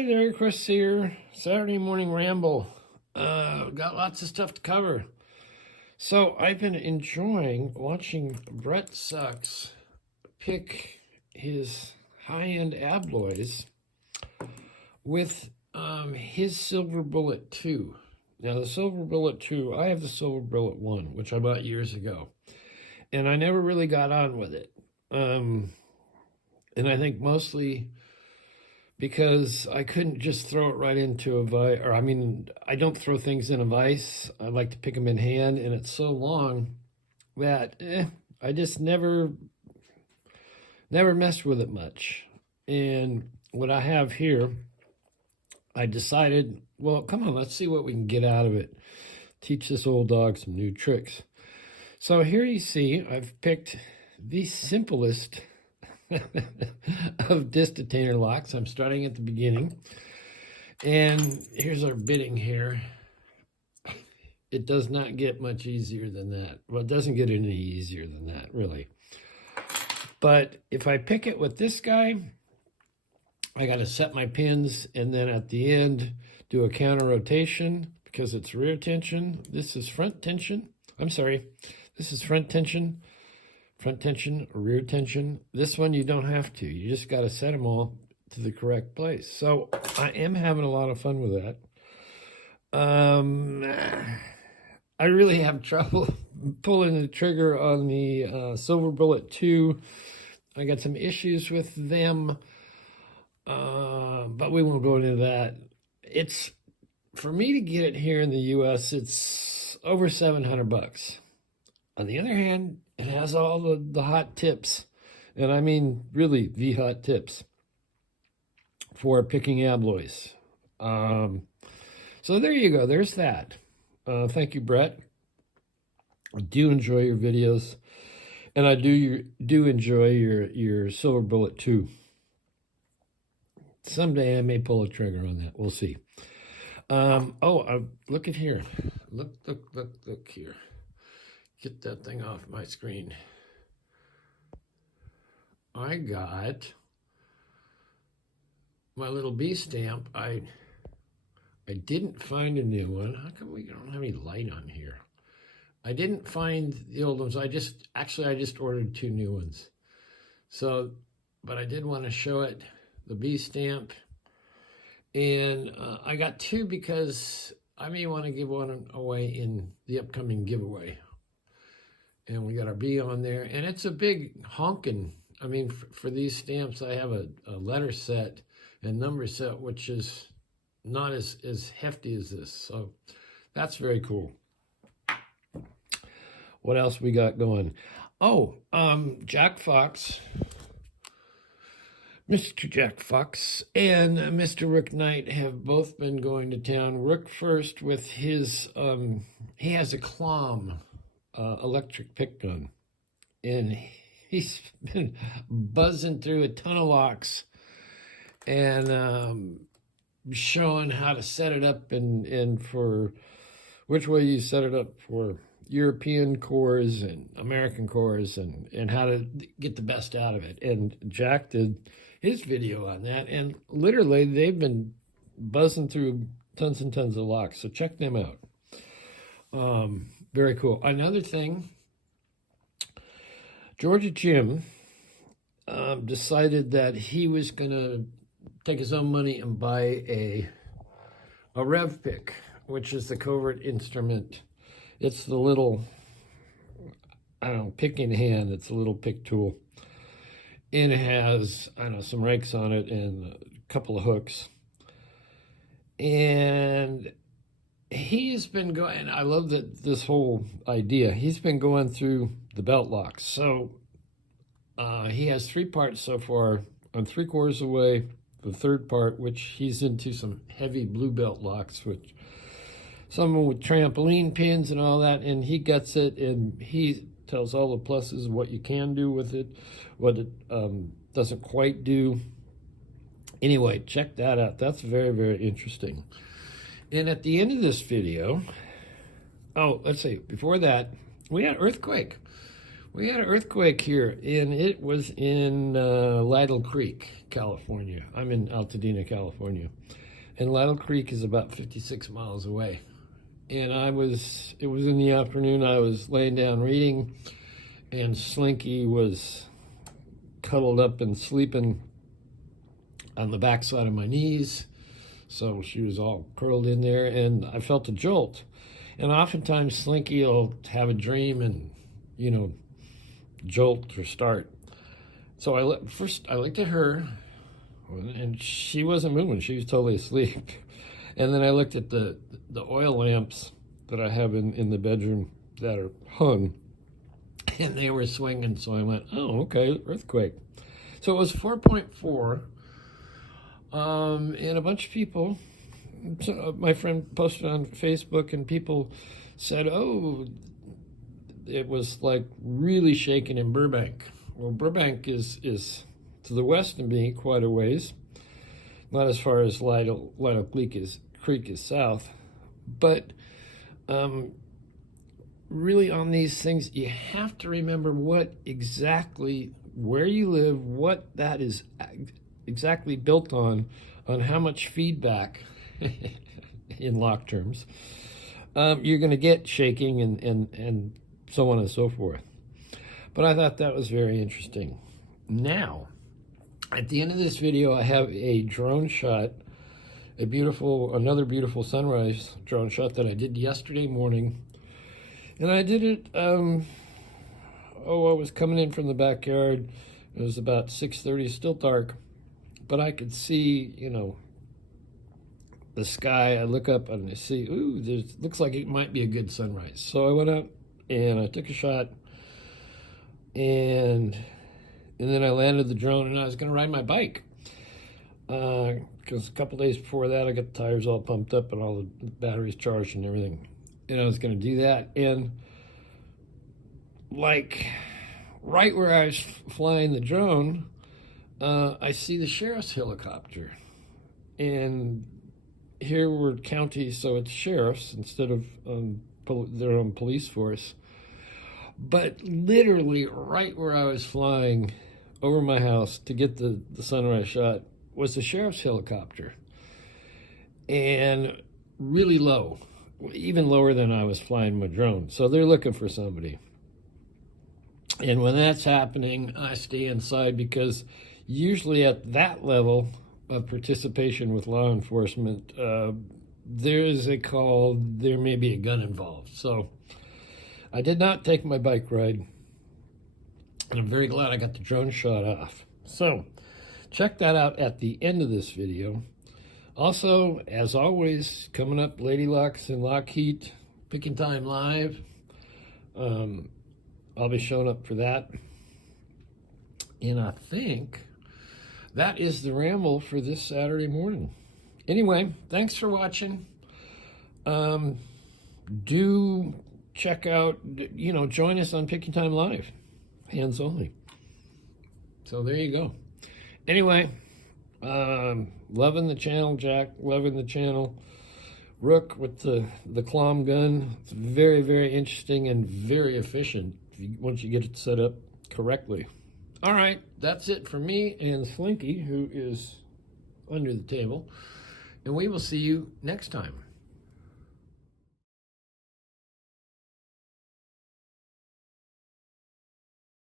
Hi there, Chris here. Saturday morning ramble. Got lots of stuff to cover. So I've been enjoying watching Brett Sucks pick his high-end abloys with his Silver Bullet 2. Now the Silver Bullet 2, I have the Silver Bullet 1, which I bought years ago. And I never really got on with it. And I think mostly because I couldn't just throw it right into a vise, or I don't throw things in a vise. I like to pick them in hand, and it's so long that I just never messed with it much. And what I have here, I decided, well, come on, let's see what we can get out of it. Teach this old dog some new tricks. So here you see, I've picked the simplest of disc detainer locks. I'm starting at the beginning. And here's our bitting here. It does not get much easier than that. Well, it doesn't get any easier than that, really. But if I pick it with this guy, I got to set my pins, and then at the end, do a counter rotation because it's rear tension. This is front tension. I'm sorry. This is front tension, rear tension. This one you don't have to. You just got to set them all to the correct place. So I am having a lot of fun with that. I really have trouble pulling the trigger on the Silver Bullet 2. I got some issues with them, but we won't go into that. It's, for me to get it here in the US, it's over $700. On the other hand, it has all the hot tips, and I mean really the hot tips for picking abloys. So there you go. There's that. Thank you, Brett. I do enjoy your videos, and I do enjoy your Silver Bullet 2. Someday I may pull a trigger on that. We'll see. Look at here. Look here. Get that thing off my screen. I got my little B stamp. I didn't find a new one. How come we don't have any light on here? I didn't find the old ones. I just ordered 2 new ones. So, but I did want to show it, the B stamp. And I got 2 because I may want to give one away in the upcoming giveaway. And we got our B on there, and it's a big honking. I mean, for these stamps, I have a letter set and number set, which is not as hefty as this. So that's very cool. What else we got going? Oh, Jack Fox, Mr. Jack Fox and Mr. Rick Knight have both been going to town. Rick first with his, he has a Clom electric pick gun, and he's been buzzing through a ton of locks and showing how to set it up and for which way you set it up for European cores and American cores and how to get the best out of it. And Jack did his video on that, and literally they've been buzzing through tons and tons of locks, so check them out. Very cool. Another thing, Georgia Jim decided that he was going to take his own money and buy a Rev Pick, which is the covert instrument. It's the little, picking hand. It's a little pick tool. And it has, some rakes on it and a couple of hooks. And he's been going, I love this whole idea. He's been going through the belt locks. So he has 3 parts so far. I'm 3/4 away. The 3rd part, which he's into some heavy blue belt locks, which some with trampoline pins and all that, and he gets it, and he tells all the pluses, what you can do with it, what it doesn't quite do. Anyway, check that out. That's very, very interesting. And at the end of this video, let's see, before that, we had earthquake. We had an earthquake here, and it was in Lytle Creek, California. I'm in Altadena, California. And Lytle Creek is about 56 miles away. And it was in the afternoon. I was laying down reading, and Slinky was cuddled up and sleeping on the backside of my knees. So she was all curled in there, and I felt a jolt. And oftentimes Slinky will have a dream and, jolt or start. So I looked at her, and she wasn't moving. She was totally asleep. And then I looked at the oil lamps that I have in the bedroom that are hung, and they were swinging. So I went, oh, okay, earthquake. So it was 4.4, and a bunch of people, my friend posted on Facebook, and people said, oh, it was like really shaking in Burbank. Well, Burbank is to the west and being quite a ways, not as far as Lytle Creek is south, but really on these things, you have to remember where you live, what that is exactly built on how much feedback, in lock terms, you're going to get shaking and so on and so forth. But I thought that was very interesting. Now, at the end of this video, I have a drone shot, another beautiful sunrise drone shot that I did yesterday morning. And I did it, I was coming in from the backyard. It was about 6:30, still dark, but I could see, the sky. I look up and I see, looks like it might be a good sunrise. So I went out and I took a shot, and then I landed the drone, and I was going to ride my bike. Because a couple days before that, I got the tires all pumped up and all the batteries charged and everything. And I was going to do that. And like right where I was flying the drone, I see the sheriff's helicopter. And here we're counties, so it's sheriffs instead of their own police force. But literally right where I was flying over my house to get the sunrise shot was the sheriff's helicopter. And really low, even lower than I was flying my drone. So they're looking for somebody. And when that's happening, I stay inside, because usually at that level of participation with law enforcement, there is a call, there may be a gun involved. So I did not take my bike ride, and I'm very glad I got the drone shot off. So check that out at the end of this video. Also, as always, coming up, Lady Locks and Lockheed, Picking Time Live. I'll be showing up for that. And I think that is the ramble for this Saturday morning. Anyway, thanks for watching. Do check out, join us on Picking Time Live, hands only. So there you go. Anyway, loving the channel, Jack, loving the channel. Rook with the Clom gun. It's very, very interesting and very efficient once you get it set up correctly. All right, that's it for me and Slinky, who is under the table. And we will see you next time.